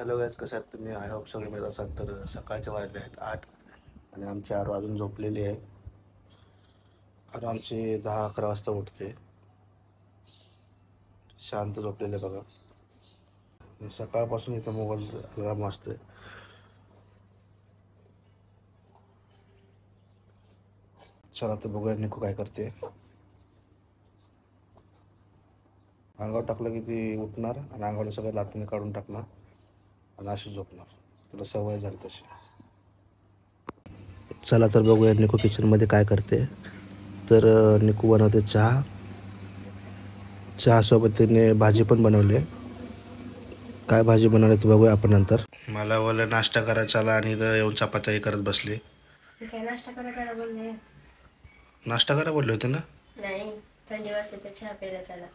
Hello guys, कसं आहेत तुम्ही? आय होप सगळे मिळत असाल. तर सकाळचे वाजले आहेत 8 आणि आमची आरू अजून झोपलेली आहे. आरू आमची 10-11 वाजता उठते. शांत झोपलेले बघा. सकाळपासून इथं मोबाईल अलार्म वाजते. चला तर बघूया निकू काय करते. अंगावर टाकलं की ती उठणार आणि अंगावर सगळं लातीने काढून टाकणार आणि अशी झोपणार. तिला सवय झाली तशी. चला तर बघूया निकू किचनमध्ये काय करते. तर निकू बनवते चहा. चहासोबत तिने भाजी पण बनवली आहे. काय भाजी बनवली ते बघूया आपण नंतर. मला बोललं नाश्ता करायचा आला आणि इथं येऊन चपात्या करत बसली. काय नाश्ता करायला बोलले? नाश्ता करा बोलले होते ना? नाही, थंडी वाजते तर चहा प्यायला चला.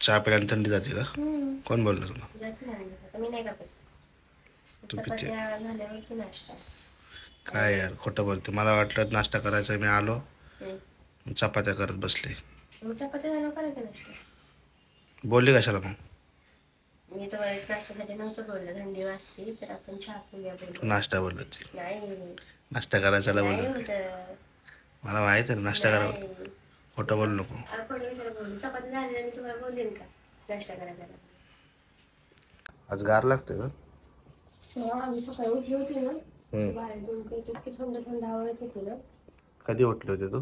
चहा प्यायला थंडी जाते का? कोण बोललं तुला? जाते ना, मी नाही का पित. चपात्या झाल्यावरती नाश्ता. काय यार खोटं बोलते. मला वाटलं नाश्ता करायचा, मी आलो चपात्या करत बसले. मग चपात्या झाल्यावर करायचा नाश्ता. बोलली कशाला मग? मी तर नाश्त्यासाठी नव्हतं बोललं. थंडी वाजते तर आपण चहा पिऊया बोललो. नाश्ता बोललो ती. नाही, नाश्ता करायचा बोललो. मला माहित आहे नाश्ता करा. खोटं बोलू नको. चपाती झाली मी तुम्हाला बोलले का नाश्ता करायचा. आज गार लागते का? आम्ही सकाळी उठली होती ना, बाहेर दोन काही इतकी थंड थंड हवा येत होती ना. कधी उठले होते तू?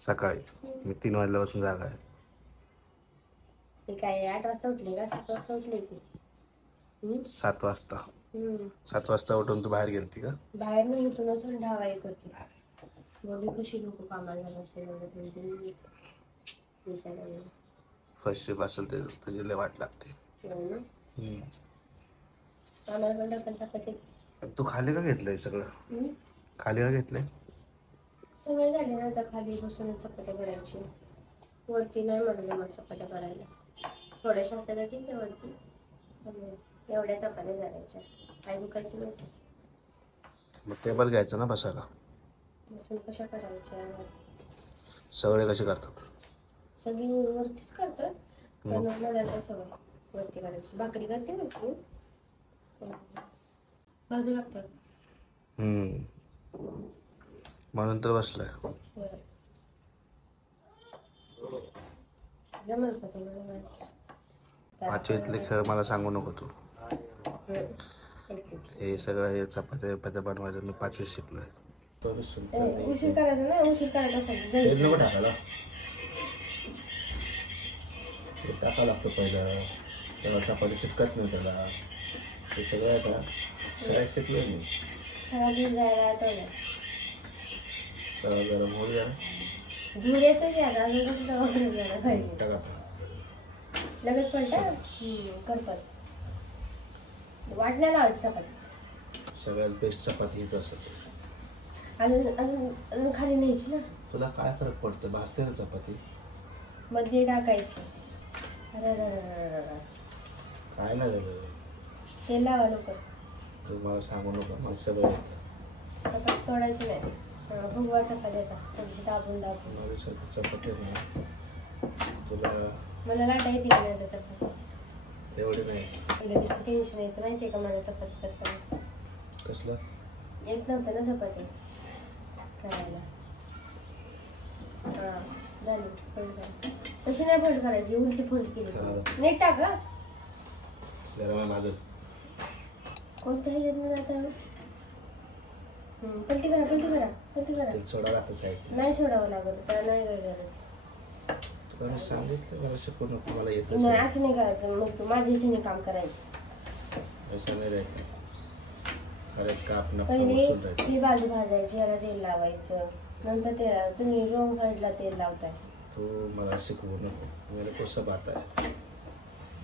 सकाळी. मी 3 वाजल्यापासून जागा आहे. ते काय 8 वाजता उठले का 7 वाजता उठले की? 7 वाजता. 7 वाजता उठून तू बाहेर गेलती का? बाहेर नाही, इथून थंड हवा येत होती. बोलली कशी नको कामाला नसते फर्स्ट शिफ्ट असेल ते त्याची लय वाट लागते. तू खाली का घेतलंय सगळं? खाली का घेतलंय? सवय झाली ना आता खाली बसून चपात्या करायची. वरती नाही म्हणलं मग चपात्या करायला. थोड्याशा असल्या तर ठीक आहे वरती, एवढ्या चपात्या करायच्या काय दुखायची नाही. मग टेबल घ्यायचं ना बसायला. बसून कशा करायच्या? सगळे कसे करतात? सगळी वरतीच करतात. मला सवय वरती करायची. भाकरी करते वरती, बाजू लागतात. म्हणून तर बसलाय. जमल का तुम्हाला? 5वीतले खेळ मला सांगू नको तू. हे सगळं हे चपात्या बिपात्या बनवायचं मी 5वीत शिकलोय. उशीर करायचा नाही, उशीर करायला टाका लागतो पहिलं. त्याला चपाती शिकत नाही त्याला. ते सगळं आता सगळं शिकलोय मी. गरम होऊ द्या. धूर येतो की आता लगेच पडतं करतात. वाटण्याला लावायची चपाती. सगळ्यात बेस्ट चपाती हीच असते. अजून खाली न्यायची ना. तुला काय फरक पडतो? भाजते ना चपाती. मध्ये टाकायची. काय नाही झालं. तेल लावा नको. तू मला सांगू नको. मला सगळं येतं. चपाती तोडायची नाही. भगवा चपाती येतात थोडीशी दाबून दाबून. माझी चपाती नाही. तुला मला लाटा येते का नाही चपाती? एवढे नाही. टेन्शन यायचं माहितीये का मला चपाती करताना? कसलं? येत नव्हतं ना चपाती करायला. झाली फोल्ड करायची. तशी नाही फोल्ड करायची, उलटी फोल्ड केली. नीट टाक हा. माझं कोणतं हे येत नाही आता. पलटी करा पलटी करा पलटी करा. सोडा लागतं साईड. नाही सोडावं लागत, त्याला नाही गरज. तुला सांगितलं मला शिकवू नको. मला येत नाही, असं नाही करायचं. मग तू माझ्या इथे काम करायचं. असं नाही राहायचं. अरे काप पहिले ती बाजू भाजायची, याला तेल लावायचं. नंतर ते तुम्ही रॉंग साईडला तेल लावताय. तू मला शिकवू नको. मेरे को सब आता है.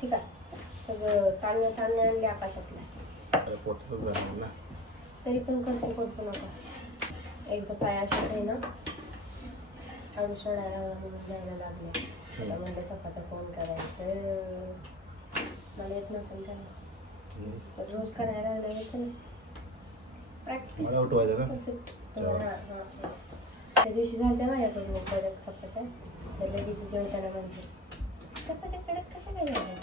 ठीक आहे. सगळं चांगलं चांगलं आणले आकाशातला. पोटातच जाणार ना. तरी पण करते करतो नका. एकदा काय अशात आहे ना अडू सोडायला जायला लागले. मला म्हणलं चपात्या कोण करायचं. मला येत नव्हतं काय. रोज करायला लागलं यायचं नाही. प्रॅक्टिस. त्या दिवशी झाल्या माझ्याकडून कडक चपात्या. तर लगेच जेवताना म्हणते चपात्या कडक कशा काय झाल्या?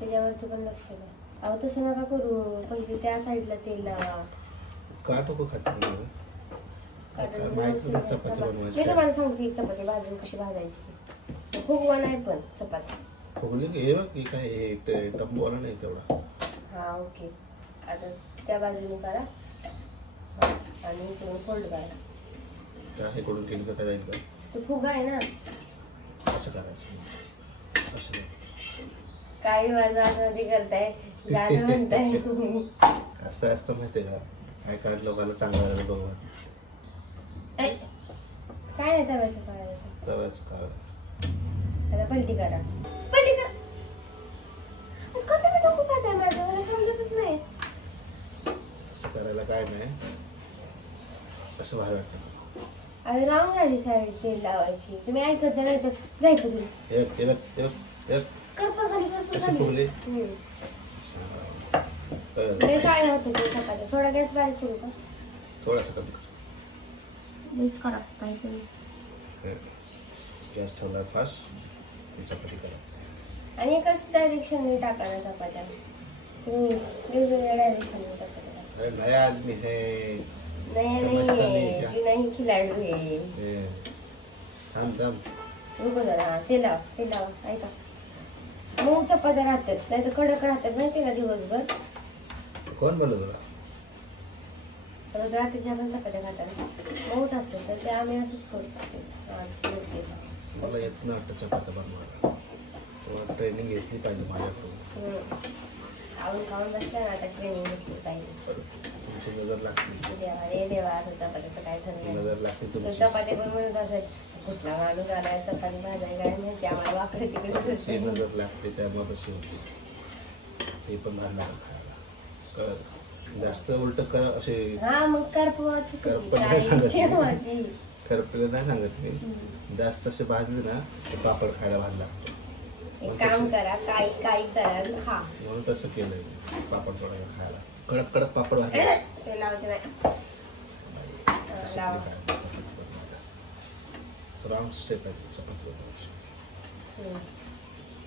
त्याच्यावरती पण लक्ष द्या. अहो तसं नका करू, पहिले त्या साईडला तेल लावा. का टोकं खाते मी? कारण माहिती नाही व्यवस्थित चपाती मी बनवायची. तुम्हाला सांगते एक चपाती भाजून कशी भाजायची. फुगवा नाही पण चपाती. फुगली की हे बघ की काय हे टंबोला नाही तेवढा. हा ओके. आता त्या बाजूने करा आणि इकडून फोल्ड करा. त्या हे कडून केली का काय जाईल का? तो फुगा आहे ना. असं करायचं. असं कर. काय माझं आतमध्ये करताय जाणं म्हणताय. असं असतं माहितीये का? काय काढ लोकांना चांगलं झालं बघा. काय नाही तव्याचं करायचं. तरच काढ. आता पलटी करा. पलटी करा. कसं मी डोकं खाताय माझं? मला समजतच नाही. असं करायला काय नाही. असं भारी वाटतं. अरे राहून झाली साईड तेल लावायची. तुम्ही ऐकत जा नाही तर जायचं तुम्ही. एक करपा खाली करपा कशी खाली. फुगली? लय काय होतं ते चपात्या. थोडा गॅस बारीक करू का? थोडासा कमी कर. लईच करा काहीतरी. गॅस ठेवला फास्ट चपाती करा. आणि एकच डायरेक्शनने टाका ना चपात्या. तुम्ही वेगवेगळ्या डायरेक्शनने टाका. अरे नया आदमी है. नाही समजता नाही नहीं क्या? ती नाही खिलाडू आहे. ये. थांब रुको जरा. ते लावा ऐका. मऊ चपात्या राहतात नाही तर कडक राहतात माहिती का दिवसभर. कोण बोलत तुला? रोज रात्रीच्या आपण चपात्या खातात मऊच असतात तर ते आम्ही असंच करतो. मला येत नाही वाटतं चपात्या बनवायला. ट्रेनिंग घेतली पाहिजे माझ्याकडून. खाऊन बसल्या ना आता ट्रेनिंग घेतली पाहिजे. तुमची नजर लागते. देवा रे देवा असं चपात्याचं काय ठरलं. नजर लागते तो तुमची. चपाती पण म्हणत असायचं कुठला माणूस आलाय चपाती भाजाय काय माहिती आम्हाला वाकडे तुमची तिकडे. नजर लागते त्यामुळे तशी होती. ते पण भांडणार खायला कळत. जास्त उलट कर असे हा मग करपलं नाही सांगत मी. जास्त असे भाजले ना ते पापड खायला भारी लागतो. एक काम करा काही करा आणि खा. म्हणून तसं केलंय पापड थोडा खायला. कडक कडक पापड भाजले. ते लावायचं नाही. लावा. राऊंड स्टेप आहे चपाती बनवायची.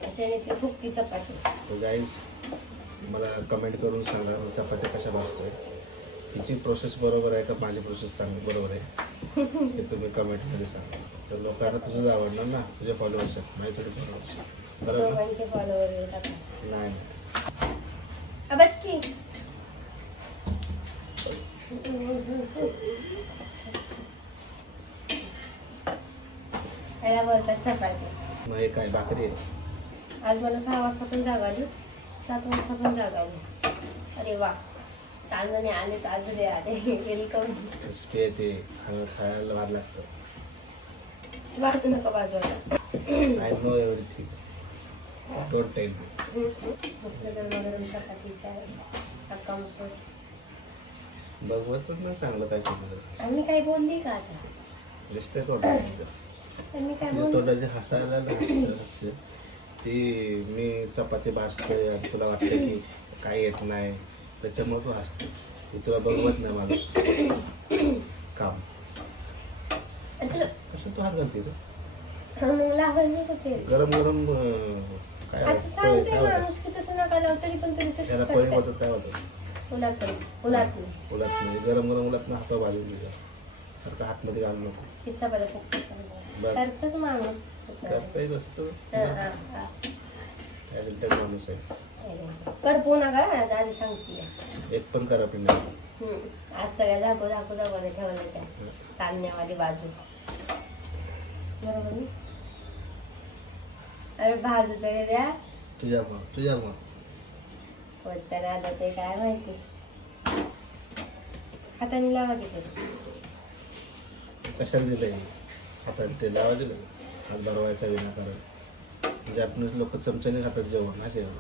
अशाने ती फुगती चपाती. तो गाईज मला कमेंट करून सांगा चपात्या कशा भाजतोय. हिची प्रोसेस बरोबर आहे का माझी प्रोसेस चांगली बरोबर आहे हे तुम्ही कमेंटमध्ये सांगा. तर लोकांना तुझंच आवडणार ना. तुझे फॉलोअर्स आहेत माझे थोडे फॉलोअर्स बरोबर. दोघांचे फॉलोअर येतात. नाही बस की ह्याला बोलतात चपाती. मग हे काय भाकरी आहे. आज मला 6 वाजता पण जाग आली 7 वाजता पण जाग आली. अरे वा चांदणे आले ताजरे आले. वेलकम. क्रिस्पी आहे ते खायला भारी लागतं. वाटतं नका बाजूला. I know everything. Don't tell me. मस्त गरम चपातीच्या अक्का मसूर. बघवतच ना चांगलं काय केलं. आम्ही काही बोलली का आता. दिसतंय तोंडात. मी काय तुझ्या बोलली. तोंडाचे हसायला हास्य ती मी चपाती भाजतोय आणि तुला वाटतं की काय येत नाही त्याच्यामुळे तू हसते. ती तुला बघवत नाही माणूस काम. कसं तू हात घालते मग लावायला का तेल. गरम गरम काय असं सांगते माणूस की तसं नका लावू तरी पण तुम्ही त्याला तसं पोळी करताय. होतं काय होतं. उलात म्हणजे गरम गरम उलात ना हातावर भाजून दिलं सारखं हातमध्ये घालू नको. पिझ्झा बरं. करतच माणूस. करताय असतं टॅलेंटेड माणूस आहे. करपू नका आधी सांगते. एक पण करा पण नाही. आज सगळ्या झाकू ठेवलं त्या चालण्यावाली बाजू बरोबर ना? अरे भाजू तरी द्या. तुझ्या मग कोणत्या राहता ते काय माहिती. हाताने लावा किती. कशाला दिलं हातात ते लावा दिलं. हात भरवायचा विनाकारण. जॅपनीज लोक चमच्याने खातात जेवण ना जेवण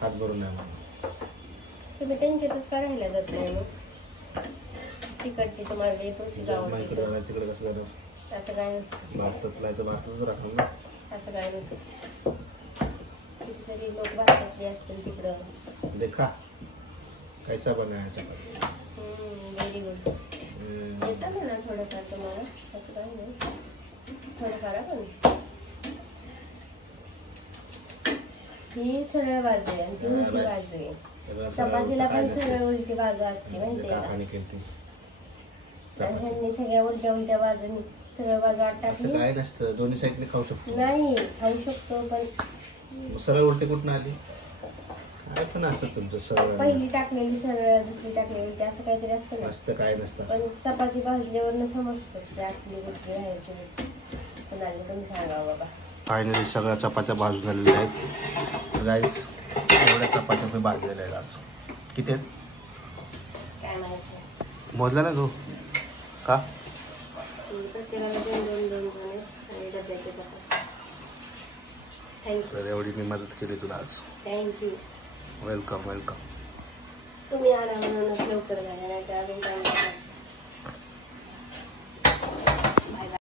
हात भरून नाही म्हणून. तुम्ही त्यांच्यातच का राहिला जात नाही मग. तिकडची तुम्हाला प्रोसेस आवडते तिकडे कसं जाणार. असं काय नसतं. भारतातला आहे तर भारतातच राहणार ना. असं काय नसतं. कितीतरी लोक भारतातले असतील तिकडं. देखा कैसा बनाया चपाती. Very good. येतं म्हणा थोडंफार तुम्हाला असं काही नाही. थोडंफार पण ही सरळ बाजू आहे आणि ती उलटी बस. बाजू आहे. सगळं सरळ चपातीला काय पण नसतं. सरळ उलटी बाजू असते म्हणजे माहितीये का? काकाने केली आणि ह्यांनी सगळ्या उलट्या उलट्या बाजूनी सरळ बाजू आत असं टाकली. काय नसतं, दोन्ही साईडने खाऊ शकतो. नाही खाऊ शकतो पण सरळ उलटी कुठून आली? काय पण असतं तुमचं सरळ पहिली टाकलेली सरळ दुसरी टाकलेली उलटी असं काहीतरी असतं ना. नसतं, काय नसतं पण असं. चपाती भाजल्यावर समजतं त्यातली उलटी राहायची उलटी. कुणाला तुम्ही सांगा बाबा. फायनली सगळ्या चपात्या भाजून झालेल्या आहेत गाईस. एवढ्या चपात्या मी भाजलेल्या आहेत आज. किती आहेत काय माहिती मोजला ना तू का? प्रत्येकाला 2-2 आणि डब्याच्या चपात्या. थँक्यू तर एवढी मी मदत केली तुला आज. थँक्यू. Welcome welcome. तुम्ही आला म्हणूनच लवकर झाला नाही तर अजून टाइम